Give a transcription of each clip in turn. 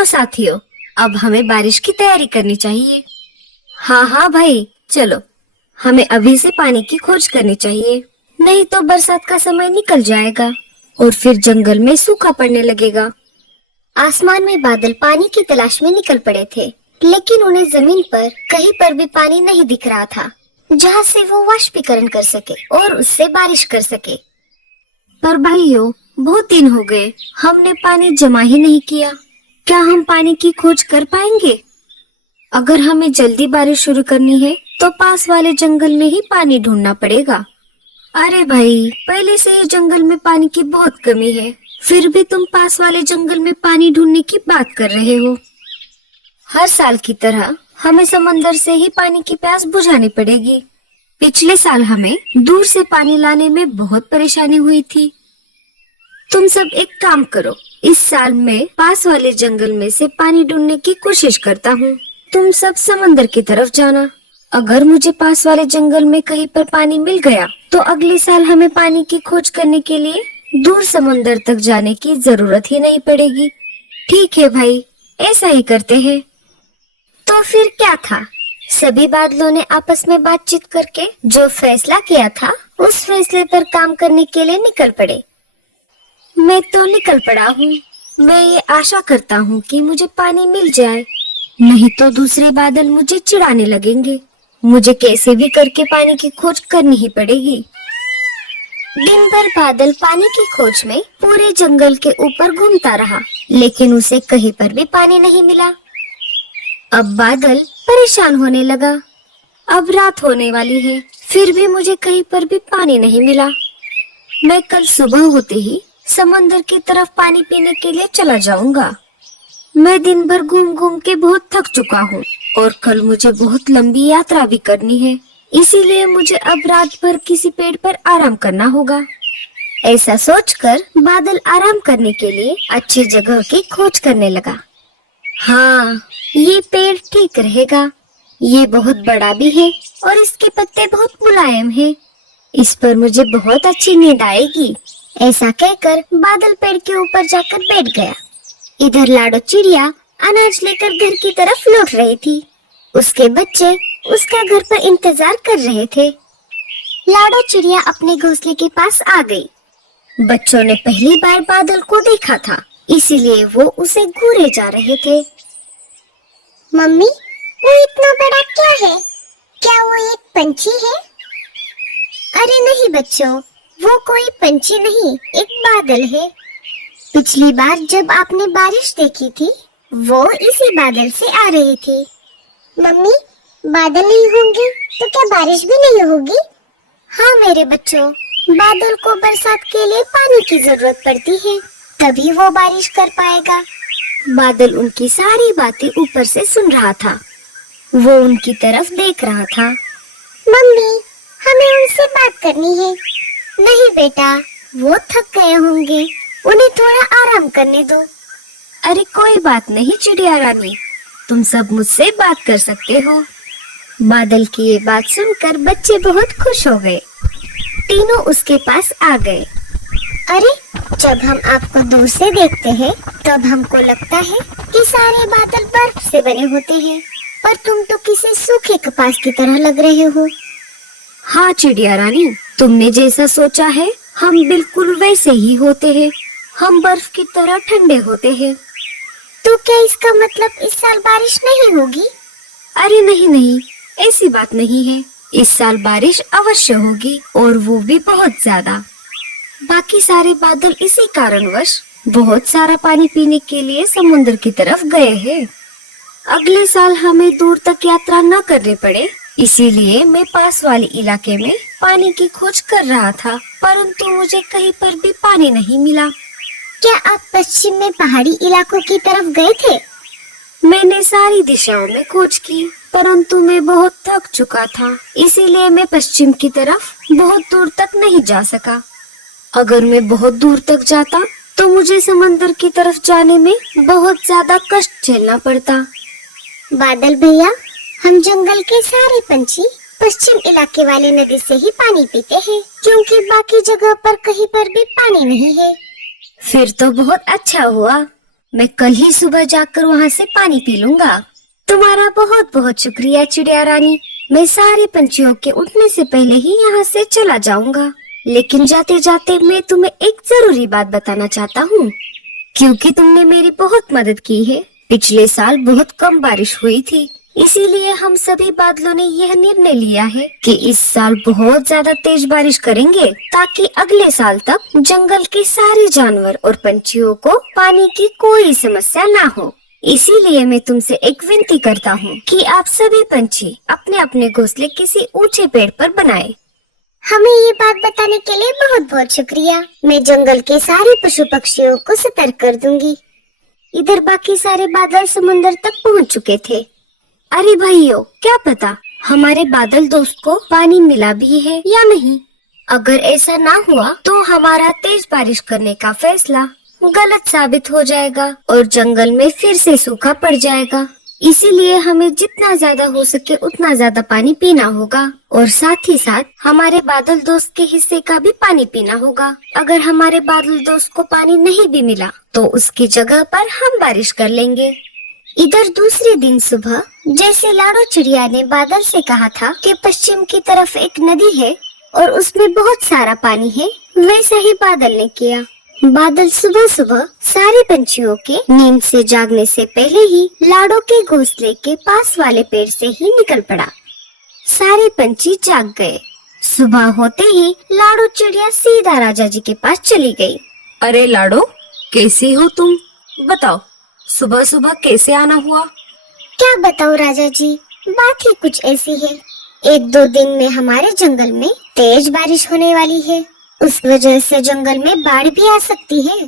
चलो साथियों, अब हमें बारिश की तैयारी करनी चाहिए। हाँ हाँ भाई, चलो हमें अभी से पानी की खोज करनी चाहिए, नहीं तो बरसात का समय निकल जाएगा और फिर जंगल में सूखा पड़ने लगेगा। आसमान में बादल पानी की तलाश में निकल पड़े थे, लेकिन उन्हें जमीन पर कहीं पर भी पानी नहीं दिख रहा था जहाँ से वो वाष्पीकरण कर सके और उससे बारिश कर सके। पर भाइयों, बहुत दिन हो गए, हमने पानी जमा ही नहीं किया। क्या हम पानी की खोज कर पाएंगे? अगर हमें जल्दी बारिश शुरू करनी है तो पास वाले जंगल में ही पानी ढूंढना पड़ेगा। अरे भाई, पहले से ही जंगल में पानी की बहुत कमी है, फिर भी तुम पास वाले जंगल में पानी ढूंढने की बात कर रहे हो। हर साल की तरह हमें समंदर से ही पानी की प्यास बुझानी पड़ेगी। पिछले साल हमें दूर से पानी लाने में बहुत परेशानी हुई थी। तुम सब एक काम करो, इस साल मैं पास वाले जंगल में से पानी ढूंढने की कोशिश करता हूँ। तुम सब समंदर की तरफ जाना। अगर मुझे पास वाले जंगल में कहीं पर पानी मिल गया तो अगले साल हमें पानी की खोज करने के लिए दूर समंदर तक जाने की जरूरत ही नहीं पड़ेगी। ठीक है भाई, ऐसा ही करते हैं। तो फिर क्या था, सभी बादलों ने आपस में बातचीत करके जो फैसला किया था उस फैसले पर काम करने के लिए निकल पड़े। मैं तो निकल पड़ा हूँ। मैं ये आशा करता हूँ कि मुझे पानी मिल जाए, नहीं तो दूसरे बादल मुझे चिढ़ाने लगेंगे। मुझे कैसे भी करके पानी की खोज करनी ही पड़ेगी। दिन भर बादल पानी की खोज में पूरे जंगल के ऊपर घूमता रहा, लेकिन उसे कहीं पर भी पानी नहीं मिला। अब बादल परेशान होने लगा। अब रात होने वाली है, फिर भी मुझे कहीं पर भी पानी नहीं मिला। मैं कल सुबह होते ही समंदर की तरफ पानी पीने के लिए चला जाऊंगा। मैं दिन भर घूम घूम के बहुत थक चुका हूँ और कल मुझे बहुत लंबी यात्रा भी करनी है, इसीलिए मुझे अब रात भर किसी पेड़ पर आराम करना होगा। ऐसा सोचकर बादल आराम करने के लिए अच्छी जगह की खोज करने लगा। हाँ, ये पेड़ ठीक रहेगा। ये बहुत बड़ा भी है और इसके पत्ते बहुत मुलायम हैं। इस पर मुझे बहुत अच्छी नींद आएगी। ऐसा कहकर बादल पेड़ के ऊपर जाकर बैठ गया। इधर लाडो चिड़िया अनाज लेकर घर की तरफ लौट रही थी। उसके बच्चे उसका घर पर इंतजार कर रहे थे। लाडो चिड़िया अपने घोंसले के पास आ गई। बच्चों ने पहली बार बादल को देखा था, इसीलिए वो उसे घूरे जा रहे थे। मम्मी, वो इतना बड़ा क्या है? क्या वो एक पंछी है? अरे नहीं बच्चों, वो कोई पंछी नहीं, एक बादल है। पिछली बार जब आपने बारिश देखी थी, वो इसी बादल से आ रही थी। मम्मी, बादल नहीं होंगे तो क्या बारिश भी नहीं होगी? हाँ मेरे बच्चों, बादल को बरसात के लिए पानी की जरूरत पड़ती है, तभी वो बारिश कर पाएगा। बादल उनकी सारी बातें ऊपर से सुन रहा था। वो उनकी तरफ देख रहा था। मम्मी, हमें उनसे बात करनी है। नहीं बेटा, वो थक गए होंगे, उन्हें थोड़ा आराम करने दो। अरे कोई बात नहीं चिड़िया रानी, तुम सब मुझसे बात कर सकते हो। बादल की ये बात सुनकर बच्चे बहुत खुश हो गए। तीनों उसके पास आ गए। अरे, जब हम आपको दूर से देखते हैं तब हमको लगता है कि सारे बादल बर्फ से बने होते हैं, पर तुम तो किसी सूखे कपास की तरह लग रहे हो। हाँ चिड़िया रानी, तुमने जैसा सोचा है हम बिल्कुल वैसे ही होते हैं। हम बर्फ की तरह ठंडे होते हैं। तो क्या इसका मतलब इस साल बारिश नहीं होगी? अरे नहीं नहीं, ऐसी बात नहीं है। इस साल बारिश अवश्य होगी और वो भी बहुत ज्यादा। बाकी सारे बादल इसी कारणवश बहुत सारा पानी पीने के लिए समुद्र की तरफ गए हैं। अगले साल हमें दूर तक यात्रा न करनी पड़े, इसीलिए मैं पास वाले इलाके में पानी की खोज कर रहा था, परंतु मुझे कहीं पर भी पानी नहीं मिला। क्या आप पश्चिम में पहाड़ी इलाकों की तरफ गए थे? मैंने सारी दिशाओं में खोज की, परंतु मैं बहुत थक चुका था, इसीलिए मैं पश्चिम की तरफ बहुत दूर तक नहीं जा सका। अगर मैं बहुत दूर तक जाता तो मुझे समंदर की तरफ जाने में बहुत ज्यादा कष्ट झेलना पड़ता। बादल भैया, हम जंगल के सारे पंछी पश्चिम इलाके वाली नदी से ही पानी पीते हैं, क्योंकि बाकी जगह पर कहीं पर भी पानी नहीं है। फिर तो बहुत अच्छा हुआ। मैं कल ही सुबह जाकर वहाँ से पानी पी लूंगा। तुम्हारा बहुत बहुत शुक्रिया चिड़िया रानी। मैं सारे पंछियों के उठने से पहले ही यहाँ से चला जाऊंगा। लेकिन जाते जाते मैं तुम्हें एक जरूरी बात बताना चाहता हूँ, क्योंकि तुमने मेरी बहुत मदद की है। पिछले साल बहुत कम बारिश हुई थी, इसीलिए हम सभी बादलों ने यह निर्णय लिया है कि इस साल बहुत ज्यादा तेज बारिश करेंगे, ताकि अगले साल तक जंगल के सारे जानवर और पंछियों को पानी की कोई समस्या ना हो। इसीलिए मैं तुमसे एक विनती करता हूँ कि आप सभी पंछी अपने अपने घोंसले किसी ऊंचे पेड़ पर बनाएं। हमें ये बात बताने के लिए बहुत बहुत शुक्रिया। मैं जंगल के सारे पशु पक्षियों को सतर्क कर दूंगी। इधर बाकी सारे बादल समुंदर तक पहुंच चुके थे। अरे भाइयों, क्या पता हमारे बादल दोस्त को पानी मिला भी है या नहीं। अगर ऐसा ना हुआ तो हमारा तेज बारिश करने का फैसला गलत साबित हो जाएगा और जंगल में फिर से सूखा पड़ जाएगा। इसीलिए हमें जितना ज्यादा हो सके उतना ज्यादा पानी पीना होगा और साथ ही साथ हमारे बादल दोस्त के हिस्से का भी पानी पीना होगा। अगर हमारे बादल दोस्त को पानी नहीं भी मिला तो उसकी जगह पर हम बारिश कर लेंगे। इधर दूसरे दिन सुबह जैसे लाडो चिड़िया ने बादल से कहा था कि पश्चिम की तरफ एक नदी है और उसमें बहुत सारा पानी है, वैसा ही बादल ने किया। बादल सुबह सुबह सारे पंछियों के नींद से जागने से पहले ही लाडो के घोंसले के पास वाले पेड़ से ही निकल पड़ा। सारे पंछी जाग गए। सुबह होते ही लाडो चिड़िया सीधा राजा जी के पास चली गई। अरे लाडो, कैसी हो तुम? बताओ, सुबह सुबह कैसे आना हुआ? क्या बताऊं राजा जी, बात ही कुछ ऐसी है। 1-2 दिन में हमारे जंगल में तेज बारिश होने वाली है। उस वजह से जंगल में बाढ़ भी आ सकती है।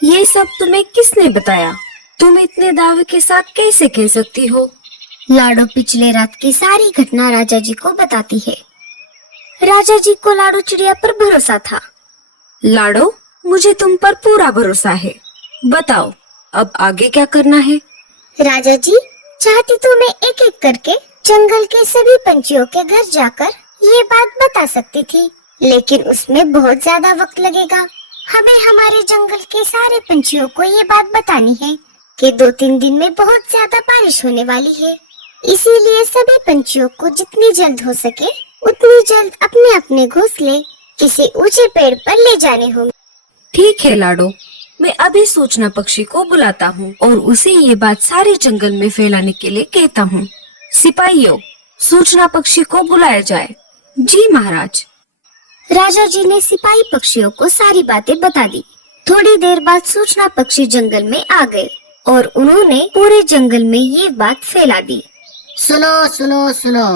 ये सब तुम्हें किसने बताया? तुम इतने दावे के साथ कैसे कह सकती हो? लाडो पिछले रात की सारी घटना राजा जी को बताती है। राजा जी को लाडो चिड़िया पर भरोसा था। लाडो, मुझे तुम पर पूरा भरोसा है। बताओ, अब आगे क्या करना है? राजा जी, चाहती तो मैं एक एक करके जंगल के सभी पंछियों के घर जाकर ये बात बता सकती थी, लेकिन उसमें बहुत ज्यादा वक्त लगेगा। हमें हमारे जंगल के सारे पंछियों को ये बात बतानी है कि 2-3 दिन में बहुत ज्यादा बारिश होने वाली है। इसीलिए सभी पंछियों को जितनी जल्द हो सके उतनी जल्द अपने अपने घोंसले किसी ऊंचे पेड़ पर ले जाने होंगे। ठीक है लाडो, मैं अभी सूचना पक्षी को बुलाता हूँ और उसे ये बात सारे जंगल में फैलाने के लिए कहता हूँ। सिपाहियों, सूचना पक्षी को बुलाया जाए। जी महाराज। राजा जी ने सिपाही पक्षियों को सारी बातें बता दी। थोड़ी देर बाद सूचना पक्षी जंगल में आ गए और उन्होंने पूरे जंगल में ये बात फैला दी। सुनो सुनो सुनो,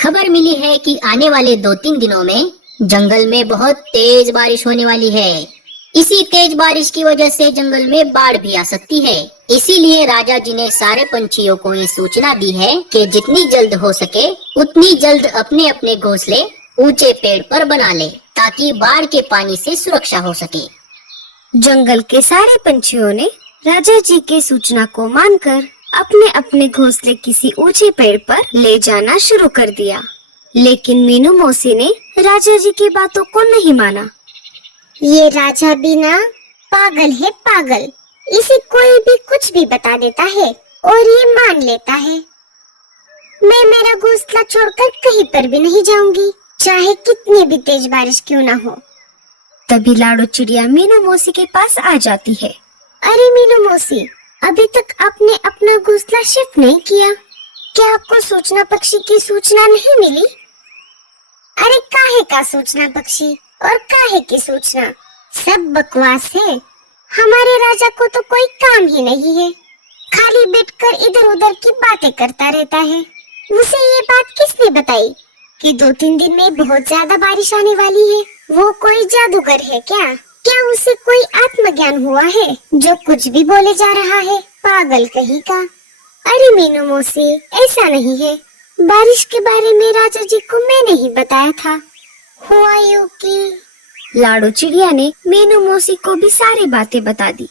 खबर मिली है कि आने वाले 2-3 दिनों में जंगल में बहुत तेज बारिश होने वाली है। इसी तेज बारिश की वजह से जंगल में बाढ़ भी आ सकती है। इसीलिए राजा जी ने सारे पंछियों को ये सूचना दी है कि जितनी जल्द हो सके उतनी जल्द अपने अपने घोंसले ऊंचे पेड़ पर बना ले, ताकि बाढ़ के पानी से सुरक्षा हो सके। जंगल के सारे पंछियों ने राजा जी के सूचना को मानकर अपने अपने घोंसले किसी ऊंचे पेड़ पर ले जाना शुरू कर दिया। लेकिन मीनू मौसी ने राजा जी की बातों को नहीं माना। ये राजा भी ना पागल है, पागल। इसे कोई भी कुछ भी बता देता है और ये मान लेता है। मैं मेरा घोंसला छोड़कर कहीं पर भी नहीं जाऊंगी, चाहे कितनी भी तेज बारिश क्यों ना हो। तभी लाडो चिड़िया मीनू मौसी के पास आ जाती है। अरे मीनू मौसी, अभी तक आपने अपना घोंसला शिफ्ट नहीं किया, क्या आपको सूचना पक्षी की सूचना नहीं मिली? अरे काहे का सूचना पक्षी और काहे की सूचना, सब बकवास है। हमारे राजा को तो कोई काम ही नहीं है, खाली बैठकर इधर उधर की बातें करता रहता है। उसे ये बात किसने बताई कि 2-3 दिन में बहुत ज्यादा बारिश आने वाली है? वो कोई जादूगर है क्या? क्या उसे कोई आत्मज्ञान हुआ है जो कुछ भी बोले जा रहा है? पागल कहीं का। अरे मीनू मौसी, ऐसा नहीं है। बारिश के बारे में राजा जी को मैंने ही बताया था। हुआ यूं कि लाडो चिड़िया ने मीनू मौसी को भी सारी बातें बता दी।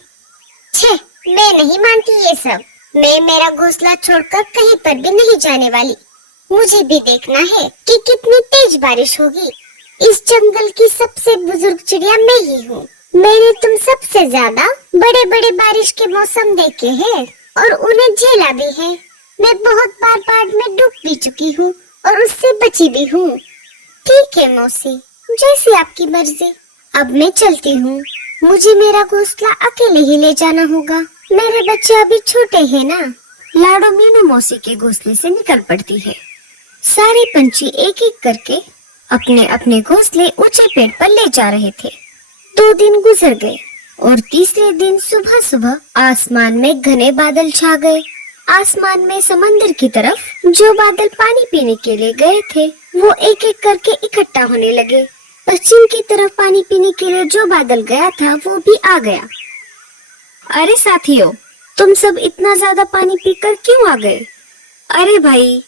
छे, मैं नहीं मानती ये सब। मैं मेरा घोंसला छोड़कर कहीं पर भी नहीं जाने वाली। मुझे भी देखना है कि कितनी तेज बारिश होगी। इस जंगल की सबसे बुजुर्ग चिड़िया मैं ही हूँ। मैंने तुम सबसे ज्यादा बड़े बड़े बारिश के मौसम देखे हैं और उन्हें झेला भी है। मैं बहुत बार बाढ़ में डूब भी चुकी हूँ और उससे बची भी हूँ। ठीक है मौसी, जैसी आपकी मर्जी। अब मैं चलती हूँ, मुझे मेरा घोंसला अकेले ही ले जाना होगा। मेरे बच्चे अभी छोटे हैं ना। लाडो मीनू मौसी के घोंसले से निकल पड़ती है। सारे पंछी एक एक करके अपने अपने घोंसले ऊंचे पेड़ पर ले जा रहे थे। 2 दिन गुजर गए और तीसरे दिन सुबह सुबह आसमान में घने बादल छा गए। आसमान में समंदर की तरफ जो बादल पानी पीने के लिए गए थे वो एक एक करके इकट्ठा होने लगे। पश्चिम की तरफ पानी पीने के लिए जो बादल गया था वो भी आ गया। अरे साथियों, तुम सब इतना ज्यादा पानी पीकर क्यों आ गए? अरे भाई,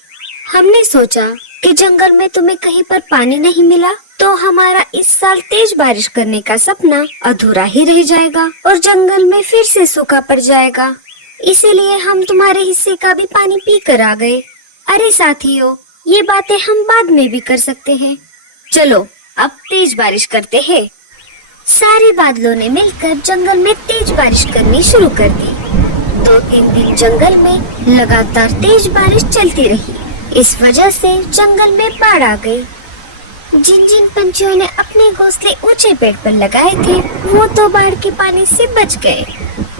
हमने सोचा कि जंगल में तुम्हें कहीं पर पानी नहीं मिला तो हमारा इस साल तेज बारिश करने का सपना अधूरा ही रह जाएगा और जंगल में फिर से सूखा पड़ जाएगा। इसीलिए हम तुम्हारे हिस्से का भी पानी पी कर आ गए। अरे साथियों, ये बातें हम बाद में भी कर सकते हैं। चलो अब तेज बारिश करते हैं। सारे बादलों ने मिलकर जंगल में तेज बारिश करनी शुरू कर दी। 2-3 दिन जंगल में लगातार तेज बारिश चलती रही। इस वजह से जंगल में बाढ़ आ गई। जिन जिन पंछियों ने अपने घोंसले ऊंचे पेड़ पर लगाए थे वो तो बाढ़ के पानी से बच गए,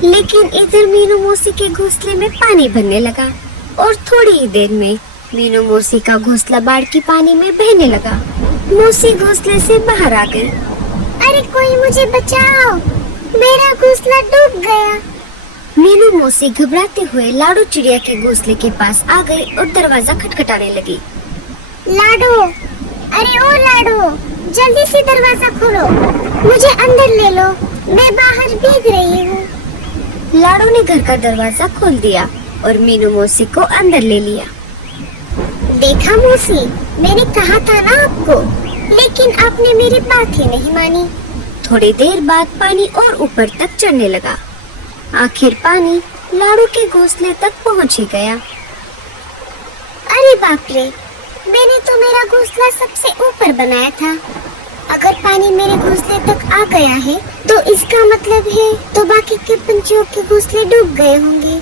लेकिन इधर मीनू मौसी के घोंसले में पानी भरने लगा और थोड़ी ही देर में मीनू मौसी का घोंसला बाढ़ के पानी में बहने लगा। मौसी घोंसले से बाहर आ गई। अरे कोई मुझे बचाओ, मेरा घोंसला डूब गया। मीनू मौसी घबराते हुए लाडो चिड़िया के घोंसले के पास आ गई और दरवाजा खटखटाने लगी। लाडो, अरे ओ लाडो, जल्दी से दरवाजा खोलो, मुझे अंदर ले लो, मैं बाहर भीग रही हूँ। लाडो ने घर का दरवाजा खोल दिया और मीनू मौसी को अंदर ले लिया। देखा मौसी, मैंने कहा था ना आपको, लेकिन आपने मेरी बात ही नहीं मानी। थोड़ी देर बाद पानी और ऊपर तक चढ़ने लगा। आखिर पानी लाडो के घोंसले तक पहुंच ही गया। अरे बाप रे, मैंने तो मेरा घोंसला सबसे ऊपर बनाया था। अगर पानी मेरे घोंसले तक आ गया है तो इसका मतलब है तो बाकी के पंछियों के घोंसले डूब गए होंगे।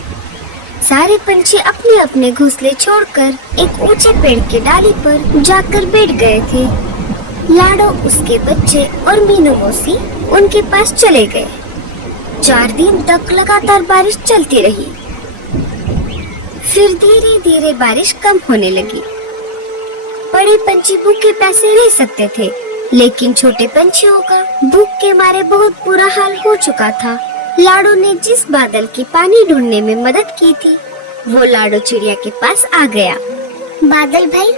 सारे पंछी अपने अपने घोंसले छोड़कर एक ऊंचे पेड़ की डाली पर जाकर बैठ गए थे। लाडो, उसके बच्चे और मीनू मौसी उनके पास चले गए। 4 दिन तक लगातार बारिश चलती रही। फिर धीरे धीरे बारिश कम होने लगी। बड़े पंछी भूखे प्यासे रह सकते थे, लेकिन छोटे पंछियों का भूख के मारे बहुत बुरा हाल हो चुका था। लाडो ने जिस बादल की पानी ढूंढने में मदद की थी वो लाडो चिड़िया के पास आ गया। बादल भाई,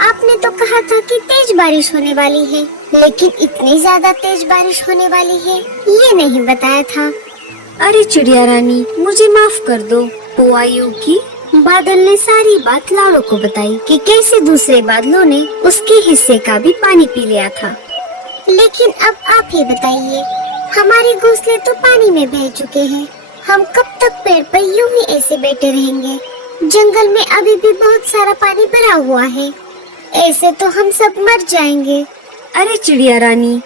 आपने तो कहा था कि तेज बारिश होने वाली है, लेकिन इतनी ज्यादा तेज बारिश होने वाली है ये नहीं बताया था। अरे चिड़िया रानी, मुझे माफ कर दो। हुआ यूं कि बादल ने सारी बात लाडो को बताई कि कैसे दूसरे बादलों ने उसके हिस्से का भी पानी पी लिया था। लेकिन अब आप ही बताइए, हमारे घोंसले तो पानी में बह चुके हैं। हम कब तक पेड़ पर यूं ही ऐसे बैठे रहेंगे? जंगल में अभी भी बहुत सारा पानी भरा हुआ है, ऐसे तो हम सब मर जाएंगे। अरे चिड़िया रानी,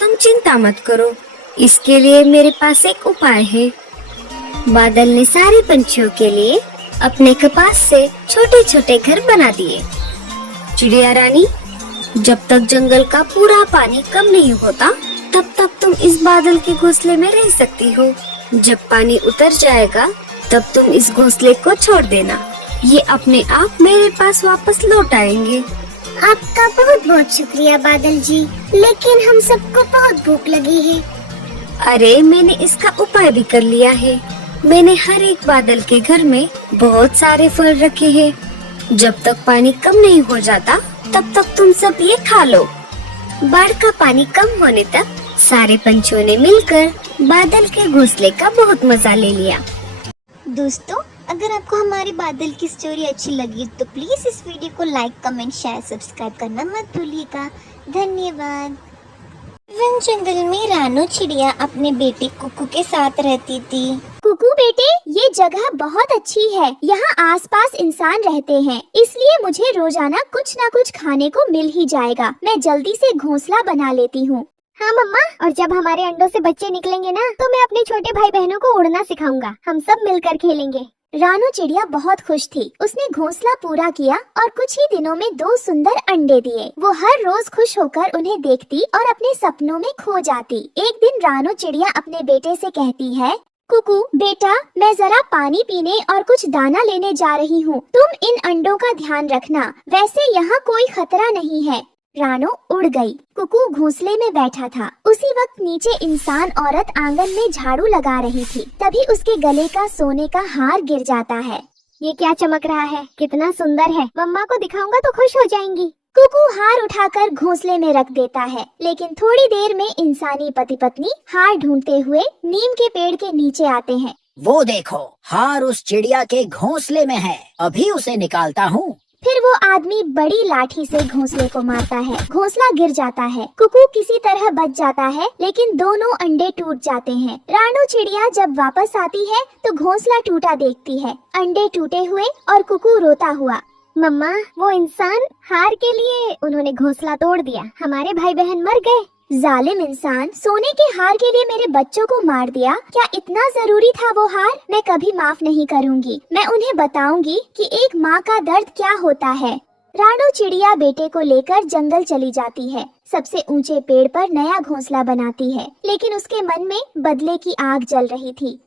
तुम चिंता मत करो, इसके लिए मेरे पास एक उपाय है। बादल ने सारे पंछियों के लिए अपने कपास से छोटे छोटे घर बना दिए। चिड़िया रानी, जब तक जंगल का पूरा पानी कम नहीं होता तब तक तुम इस बादल के घोंसले में रह सकती हो। जब पानी उतर जाएगा तब तुम इस घोंसले को छोड़ देना, ये अपने आप मेरे पास वापस लौट आएंगे। आपका बहुत बहुत शुक्रिया बादल जी, लेकिन हम सबको बहुत भूख लगी है। अरे मैंने इसका उपाय भी कर लिया है। मैंने हर एक बादल के घर में बहुत सारे फल रखे हैं। जब तक पानी कम नहीं हो जाता तब तक तुम सब ये खा लो। बाढ़ का पानी कम होने तक सारे पंछियों ने मिलकर बादल के घोंसले का बहुत मजा ले लिया। दोस्तों, अगर आपको हमारी बादल की स्टोरी अच्छी लगी तो प्लीज इस वीडियो को लाइक, कमेंट, शेयर, सब्सक्राइब करना मत भूलिएगा। धन्यवाद। वन जंगल में रानू चिड़िया अपने बेटे कुकू के साथ रहती थी। कुकू बेटे, ये जगह बहुत अच्छी है। यहाँ आसपास इंसान रहते हैं, इसलिए मुझे रोजाना कुछ न कुछ खाने को मिल ही जाएगा। मैं जल्दी से घोंसला बना लेती हूँ। हाँ मम्मा, और जब हमारे अंडों से बच्चे निकलेंगे ना, तो मैं अपने छोटे भाई बहनों को उड़ना सिखाऊंगा। हम सब मिलकर खेलेंगे। रानू चिड़िया बहुत खुश थी। उसने घोंसला पूरा किया और कुछ ही दिनों में 2 सुंदर अंडे दिए। वो हर रोज खुश होकर उन्हें देखती और अपने सपनों में खो जाती। एक दिन रानू चिड़िया अपने बेटे से कहती है, कुकू बेटा, मैं जरा पानी पीने और कुछ दाना लेने जा रही हूँ। तुम इन अंडों का ध्यान रखना। वैसे यहाँ कोई खतरा नहीं है। रानू उड़ गई। कुकू घोंसले में बैठा था। उसी वक्त नीचे इंसान औरत आंगन में झाड़ू लगा रही थी। तभी उसके गले का सोने का हार गिर जाता है। ये क्या चमक रहा है? कितना सुंदर है। मम्मा को दिखाऊंगा तो खुश हो जाएंगी। कुकू हार उठाकर घोंसले में रख देता है। लेकिन थोड़ी देर में इंसानी पति पत्नी हार ढूंढते हुए नीम के पेड़ के नीचे आते हैं। वो देखो, हार उस चिड़िया के घोंसले में है। अभी उसे निकालता हूँ। फिर वो आदमी बड़ी लाठी से घोंसले को मारता है। घोंसला गिर जाता है। कुकू किसी तरह बच जाता है, लेकिन दोनों अंडे टूट जाते हैं। रानू चिड़िया जब वापस आती है तो घोंसला टूटा देखती है, अंडे टूटे हुए और कुकू रोता हुआ। मम्मा, वो इंसान हार के लिए उन्होंने घोंसला तोड़ दिया। हमारे भाई बहन मर गए। जालिम इंसान, सोने के हार के लिए मेरे बच्चों को मार दिया। क्या इतना जरूरी था वो हार? मैं कभी माफ नहीं करूंगी। मैं उन्हें बताऊंगी कि एक माँ का दर्द क्या होता है। रानू चिड़िया बेटे को लेकर जंगल चली जाती है। सबसे ऊंचे पेड़ पर नया घोंसला बनाती है, लेकिन उसके मन में बदले की आग जल रही थी।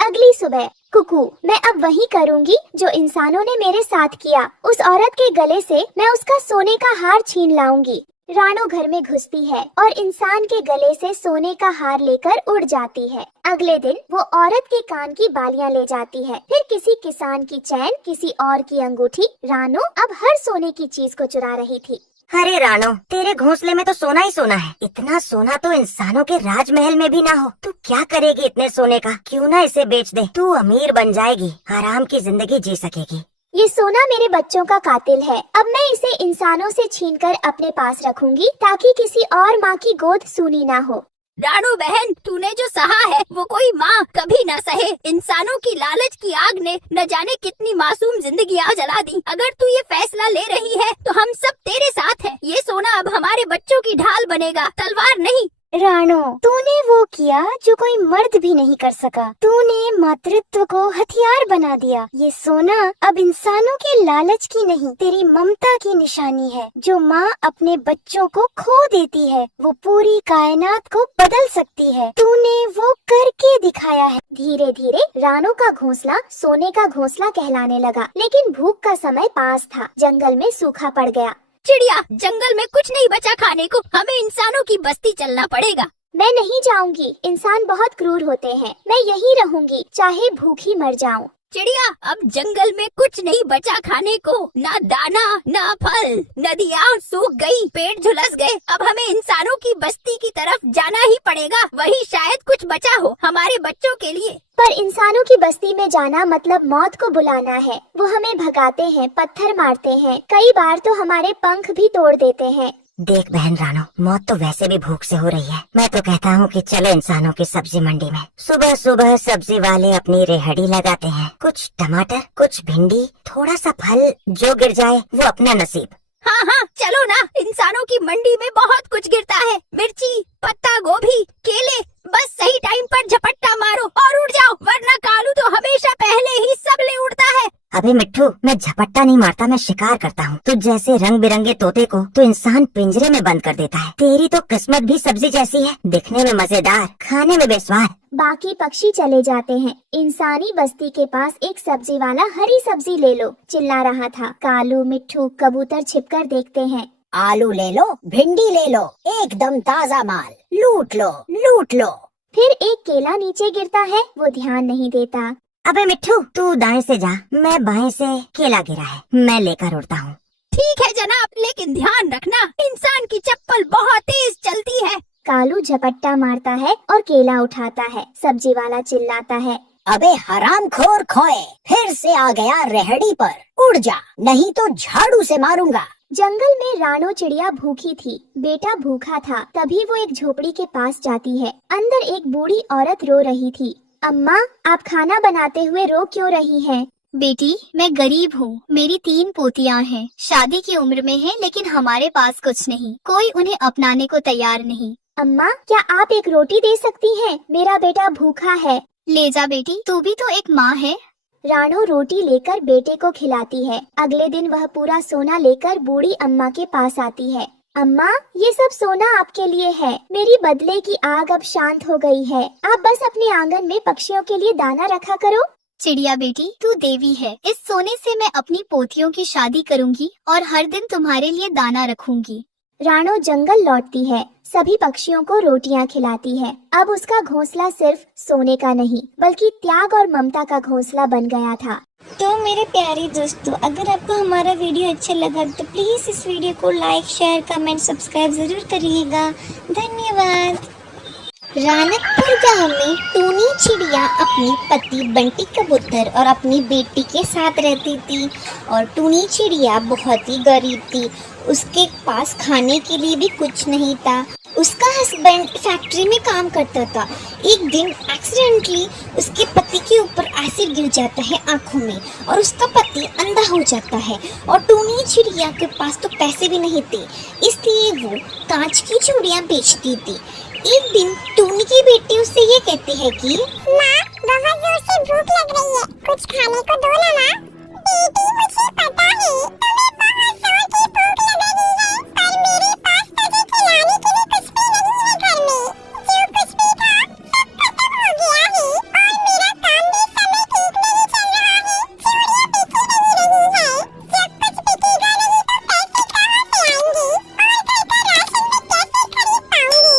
अगली सुबह, कुकू, मैं अब वही करूंगी जो इंसानों ने मेरे साथ किया। उस औरत के गले से मैं उसका सोने का हार छीन लाऊंगी। रानू घर में घुसती है और इंसान के गले से सोने का हार लेकर उड़ जाती है। अगले दिन वो औरत के कान की बालियां ले जाती है। फिर किसी किसान की चैन, किसी और की अंगूठी। रानू अब हर सोने की चीज को चुरा रही थी। अरे रानो, तेरे घोंसले में तो सोना ही सोना है। इतना सोना तो इंसानों के राजमहल में भी ना हो। तू क्या करेगी इतने सोने का? क्यों ना इसे बेच दे, तू अमीर बन जाएगी, आराम की जिंदगी जी सकेगी। ये सोना मेरे बच्चों का कातिल है। अब मैं इसे इंसानों से छीनकर अपने पास रखूंगी ताकि किसी और माँ की गोद सूनी ना हो। रानू बहन, तूने जो सहा है वो कोई माँ कभी न सहे। इंसानों की लालच की आग ने न जाने कितनी मासूम जिंदगियां जला दी। अगर तू ये फैसला ले रही है तो हम सब तेरे साथ हैं। ये सोना अब हमारे बच्चों की ढाल बनेगा, तलवार नहीं। रानो, तूने वो किया जो कोई मर्द भी नहीं कर सका। तूने मातृत्व को हथियार बना दिया। ये सोना अब इंसानों के लालच की नहीं, तेरी ममता की निशानी है। जो माँ अपने बच्चों को खो देती है, वो पूरी कायनात को बदल सकती है। तूने वो करके दिखाया है। धीरे धीरे रानू का घोंसला सोने का घोंसला कहलाने लगा। लेकिन भूख का समय पास था। जंगल में सूखा पड़ गया। चिड़िया, जंगल में कुछ नहीं बचा खाने को। हमें इंसानों की बस्ती चलना पड़ेगा। मैं नहीं जाऊंगी। इंसान बहुत क्रूर होते हैं। मैं यहीं रहूंगी, चाहे भूखी मर जाऊं। चिड़िया, अब जंगल में कुछ नहीं बचा खाने को। ना दाना, ना फल। नदियाँ सूख गई, पेड़ झुलस गए। अब हमें इंसानों की बस्ती की तरफ जाना ही पड़ेगा। वही शायद कुछ बचा हो हमारे बच्चों के लिए। पर इंसानों की बस्ती में जाना मतलब मौत को बुलाना है। वो हमें भगाते हैं, पत्थर मारते हैं, कई बार तो हमारे पंख भी तोड़ देते हैं। देख बहन रानो, मौत तो वैसे भी भूख से हो रही है। मैं तो कहता हूँ कि चलो इंसानों की सब्जी मंडी में। सुबह सुबह सब्जी वाले अपनी रेहड़ी लगाते हैं। कुछ टमाटर, कुछ भिंडी, थोड़ा सा फल, जो गिर जाए वो अपना नसीब। हाँ हाँ, चलो ना। इंसानों की मंडी में बहुत कुछ गिरता है। मिर्ची, पत्ता गोभी, केले। बस सही टाइम पर झपट्टा मारो और उड़ जाओ, वरना कालू तो हमेशा पहले ही सबले उड़ता है। अबे मिट्ठू, मैं झपट्टा नहीं मारता, मैं शिकार करता हूँ। तुझ जैसे रंग बिरंगे तोते को तो इंसान पिंजरे में बंद कर देता है। तेरी तो किस्मत भी सब्जी जैसी है, दिखने में मजेदार, खाने में बेस्वाद। बाकी पक्षी चले जाते हैं। इंसानी बस्ती के पास एक सब्जी वाला हरी सब्जी ले लो चिल्ला रहा था। कालू, मिट्ठू, कबूतर छिपकर देखते हैं। आलू ले लो, भिंडी ले लो, एकदम ताजा माल, लूट लो लूट लो। फिर एक केला नीचे गिरता है, वो ध्यान नहीं देता। अबे मिट्ठू, तू दाएं से जा, मैं बाएं से। केला गिरा है, मैं लेकर उड़ता हूँ। ठीक है जनाब, लेकिन ध्यान रखना, इंसान की चप्पल बहुत तेज चलती है। कालू झपट्टा मारता है और केला उठाता है। सब्जी वाला चिल्लाता है, अबे हरामखोर खोए, फिर से आ गया रेहड़ी पर। उड़ जा, नहीं तो झाड़ू से मारूंगा। जंगल में रानो चिड़िया भूखी थी। बेटा भूखा था। तभी वो एक झोपड़ी के पास जाती है। अंदर एक बूढ़ी औरत रो रही थी। अम्मा, आप खाना बनाते हुए रो क्यों रही हैं? बेटी, मैं गरीब हूँ। मेरी 3 पोतियाँ हैं, शादी की उम्र में हैं, लेकिन हमारे पास कुछ नहीं। कोई उन्हें अपनाने को तैयार नहीं। अम्मा, क्या आप एक रोटी दे सकती हैं? मेरा बेटा भूखा है। ले जा बेटी, तू भी तो एक माँ है। रानू रोटी लेकर बेटे को खिलाती है। अगले दिन वह पूरा सोना लेकर बूढ़ी अम्मा के पास आती है। अम्मा, ये सब सोना आपके लिए है। मेरी बदले की आग अब शांत हो गई है। आप बस अपने आंगन में पक्षियों के लिए दाना रखा करो। चिड़िया बेटी, तू देवी है। इस सोने से मैं अपनी पोतियों की शादी करूंगी और हर दिन तुम्हारे लिए दाना रखूंगी। रानो जंगल लौटती है, सभी पक्षियों को रोटियां खिलाती है। अब उसका घोंसला सिर्फ सोने का नहीं, बल्कि त्याग और ममता का घोंसला बन गया था। तो मेरे प्यारे दोस्तों, अगर आपको हमारा वीडियो अच्छा लगा तो प्लीज इस वीडियो को लाइक, शेयर, कमेंट, सब्सक्राइब जरूर करिएगा। धन्यवाद। रानकपुर गांव में टूनी चिड़िया अपने पति बंटी कबूतर और अपनी बेटी के साथ रहती थी। और टूनी चिड़िया बहुत ही गरीब थी। उसके पास खाने के लिए भी कुछ नहीं था। उसका हस्बैंड फैक्ट्री में काम करता था। एक दिन एक्सीडेंटली उसके पति के ऊपर एसिड गिर जाता है आंखों में और उसका पति अंधा हो जाता है। और टूनी चिड़िया के पास तो पैसे भी नहीं थे, इसलिए वो कांच की चूड़ियाँ बेचती थी। एक दिन टूनी की बेटी उससे ये कहती है कि माँ, बहुत जोर से भूख लग रही है, कुछ खाने को दो ना माँ। बेटी, मुझे पता है तुम्हें बहुत जोर की भूख लग रही है, पर मेरे पास तुझे खिलाने के लिए कुछ भी नहीं है घर में। जो कुछ भी था सब खत्म हो गया है और मेरा काम भी समय ठीक नहीं चल रहा है। चूड़ियाँ बिकी नहीं रही है। जब कुछ बिकेगा नहीं तो पैसे कहाँ से आएंगे और घर का राशन भी कैसे खरीद पाऊंगी।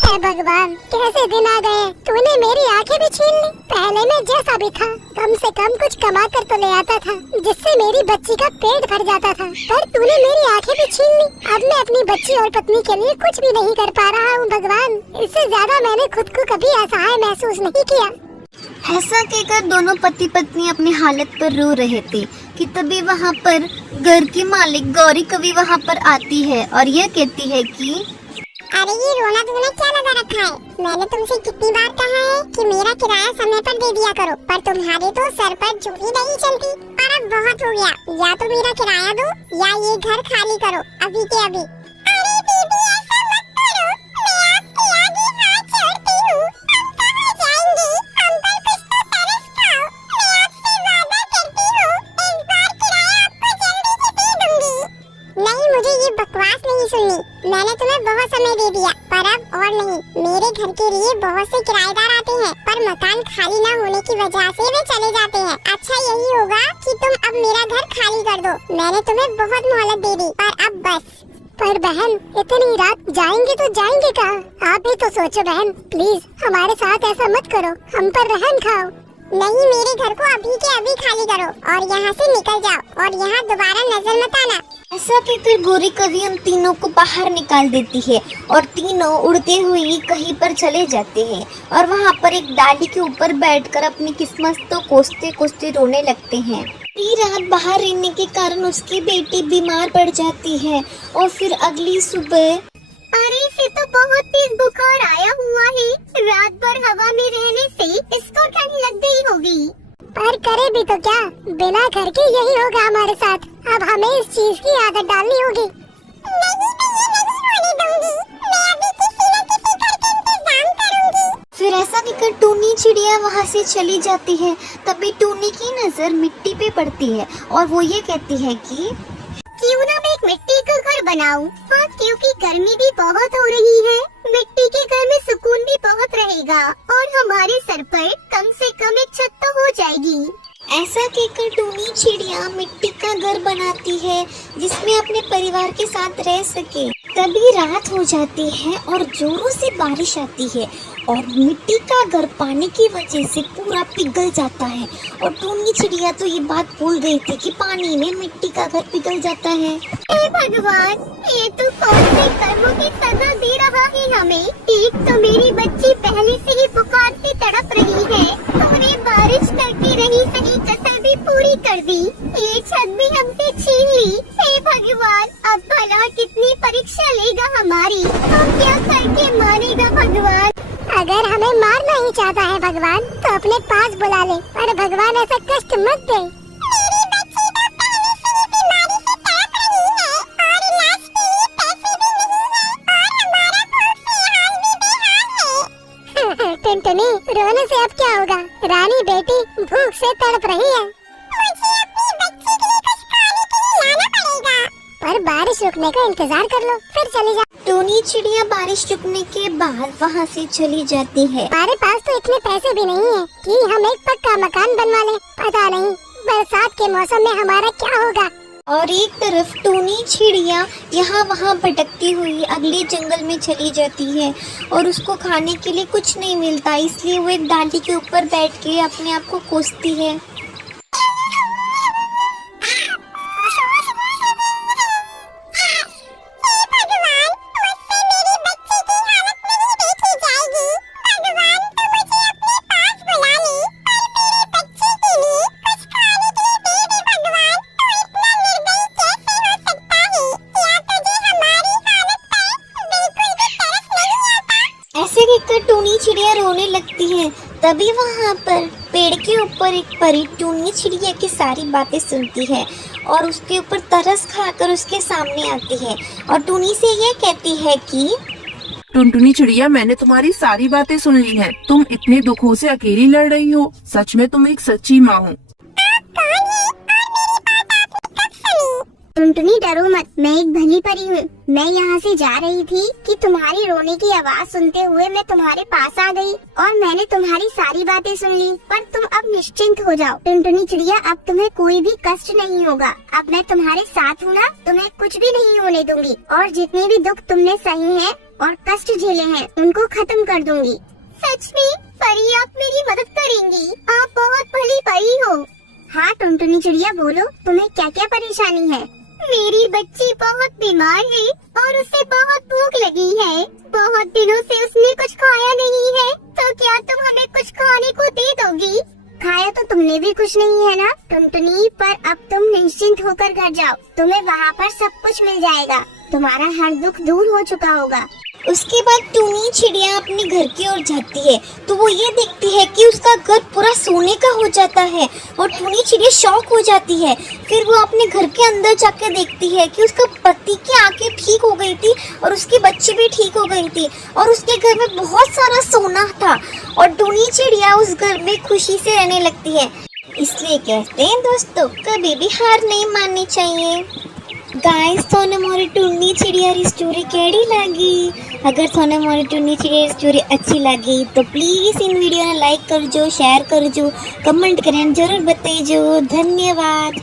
हे भगवान, कैसे दिन आ गए। तूने मेरी आंखें भी छीन ली। पहले मैं जैसा भी था, कम से कम कुछ कमा कर तो ले आता था, जिससे मेरी बच्ची का पेट भर जाता था। पर तूने मेरी आंखें भी छीन ली। अब मैं अपनी बच्ची और पत्नी के लिए कुछ भी नहीं कर पा रहा हूँ। भगवान, इससे ज्यादा मैंने खुद को कभी असहाय महसूस नहीं किया। ऐसा कहकर दोनों पति पत्नी अपनी हालत पर रो रहे थे कि तभी वहाँ पर घर की मालिक गौरी कवि वहाँ पर आती है और यह कहती है कि अरे ये रोना धोना क्या लगा रखा है? मैंने तुमसे कितनी बार कहा है कि मेरा किराया समय पर दे दिया करो, पर तुम्हारे तो सर पर जूती नहीं चलती। पर अब बहुत हो गया, या तो मेरा किराया दो या ये घर खाली करो अभी के अभी। अरे दीदी, ऐसा मत करो, मैं आपके आगे हाथ जोड़ती हूँ। हम कहाँ जाएंगे? हम पर कुछ तो तरस खाओ। मैं आपसे वादा करती हूँ, इस बार किराया आपको जल्दी से दे दूंगी। नहीं, मुझे ये बकवास नहीं सुननी। मैंने तुम्हें बहुत समय दे दिया, पर अब और नहीं। मेरे घर के लिए बहुत से किराएदार आते हैं, पर मकान खाली न होने की वजह से वे चले जाते हैं। अच्छा यही होगा कि तुम अब मेरा घर खाली कर दो। मैंने तुम्हें बहुत मोहलत दे दी, पर अब बस। पर बहन, इतनी रात जाएंगे तो जाएंगे कहाँ? आप भी तो सोचो बहन, प्लीज हमारे साथ ऐसा मत करो, हम पर रहम खाओ। नहीं, मेरे घर को अभी के अभी खाली करो और यहाँ से निकल जाओ और यहाँ दोबारा नजर मत आना। ऐसा कहकर गौरी कवि उन तीनों को बाहर निकाल देती है और तीनों उड़ते हुए कहीं पर चले जाते हैं और वहाँ पर एक डाली के ऊपर बैठकर अपनी किस्मत तो कोसते कोसते रोने लगते हैं। पूरी रात बाहर रहने के कारण उसकी बेटी बीमार पड़ जाती है और फिर अगली सुबह अरे इसे तो बहुत तेज बुखार आया हुआ है। रात भर हवा में रहने से इसको ठंड लग गई होगी। पर करे भी तो क्या, बिना घर के यही होगा हमारे साथ। अब हमें इस चीज की आदत डालनी होगी। नहीं, मैं ये नहीं होने दूंगी। मैं अभी किसी न किसी घर के इंतजाम करूंगी। फिर ऐसा कहकर टूनी चिड़िया वहाँ से चली जाती है। तभी टूनी की नजर मिट्टी पे पड़ती है और वो ये कहती है कि क्यों ना मैं एक मिट्टी का घर बनाऊं? हाँ, क्योंकि गर्मी भी बहुत हो रही है। मिट्टी के घर में सुकून भी बहुत रहेगा और हमारे सर पर कम से कम एक छत तो हो जाएगी। ऐसा कहकर टूनी चिड़िया मिट्टी का घर बनाती है जिसमें अपने परिवार के साथ रह सके। तभी रात हो जाती है और जोरों से बारिश आती है और मिट्टी का घर पानी की वजह से पूरा पिघल जाता है। और टूनी चिड़िया तो ये बात भूल गई थी कि पानी में मिट्टी का घर पिघल जाता है। हे भगवान, ये तो कौन से कर्मों की सजा दे रहा है हमें। एक तो मेरी बच्ची पहले से ही बुखार से तड़प रही है, तूने बारिश करके रही सही कसर भी पूरी कर दी, ये छत भी हमसे छीन ली। हे भगवान, अब भला कितनी परीक्षा लेगा हमारी, हम क्या करके मानेगा भगवान। अगर हमें मारना ही चाहता है भगवान तो अपने पास बुला ले, पर भगवान ऐसा कष्ट मत दे। टुनटुनी, रोने से अब क्या होगा? रानी बेटी भूख से तड़प रही है। मुझे अपनी बच्ची के लिए कुछ खाने के लिए लाना पड़ेगा। पर बारिश रुकने का इंतजार कर लो, फिर चली जा। टूनी चिड़िया बारिश रुकने के बाद वहाँ से चली जाती है। हमारे पास तो इतने पैसे भी नहीं है कि हम एक पक्का मकान बनवा लें। पता नहीं बरसात के मौसम में हमारा क्या होगा। और एक तरफ टूनी चिड़िया यहाँ वहाँ भटकती हुई अगले जंगल में चली जाती है और उसको खाने के लिए कुछ नहीं मिलता, इसलिए वो एक डाली के ऊपर बैठ के अपने आप को कोसती है। ऐसे देखकर टूनी चिड़िया रोने लगती है। तभी वहाँ पर पेड़ के ऊपर एक परी टूनी चिड़िया की सारी बातें सुनती है और उसके ऊपर तरस खाकर उसके सामने आती है और टूनी से ये कहती है कि टुनटुनी चिड़िया, मैंने तुम्हारी सारी बातें सुन ली हैं। तुम इतने दुखों से अकेली लड़ रही हो। सच में तुम एक सच्ची माँ हो। टुनटुनी, डरो मत, मैं एक भली परी हूँ। मैं यहाँ से जा रही थी कि तुम्हारी रोने की आवाज सुनते हुए मैं तुम्हारे पास आ गई और मैंने तुम्हारी सारी बातें सुन ली। पर तुम अब निश्चिंत हो जाओ टुनटुनी चिड़िया, अब तुम्हें कोई भी कष्ट नहीं होगा। अब मैं तुम्हारे साथ हूँ ना, तुम्हें कुछ भी नहीं होने दूंगी और जितने भी दुख तुमने सहे हैं और कष्ट झेले हैं उनको खत्म कर दूंगी। सच में परी, आप मेरी मदद करेंगी? आप बहुत भली परी हो। हाँ टुनटुनी चिड़िया, बोलो तुम्हें क्या क्या परेशानी है? मेरी बच्ची बहुत बीमार है और उसे बहुत भूख लगी है। बहुत दिनों से उसने कुछ खाया नहीं है, तो क्या तुम हमें कुछ खाने को दे दोगी? खाया तो तुमने भी कुछ नहीं है ना टुनटुनी, पर अब तुम निश्चिंत होकर घर जाओ, तुम्हें वहाँ पर सब कुछ मिल जाएगा। तुम्हारा हर दुख दूर हो चुका होगा। उसके बाद टूनी चिड़िया अपने घर की ओर जाती है तो वो ये देखती है कि उसका घर पूरा सोने का हो जाता है और टूनी चिड़िया शॉक हो जाती है। फिर वो अपने घर के अंदर जाके देखती है कि उसका पति की आंखें ठीक हो गई थी और उसकी बच्ची भी ठीक हो गई थी और उसके घर में बहुत सारा सोना था और टूनी चिड़िया उस घर में खुशी से रहने लगती है। इसलिए कहते हैं दोस्तों, कभी भी हार नहीं माननी चाहिए। गाइस, थोने मोरी टूनी चिड़िया री स्टोरी केड़ी लगी? अगर थोने मोरी टूनी चिड़िया री स्टोरी अच्छी लगी तो प्लीज इन वीडियो ने लाइक करजो, शेयर करजो, कमेंट करें जरूर बताइजो। धन्यवाद।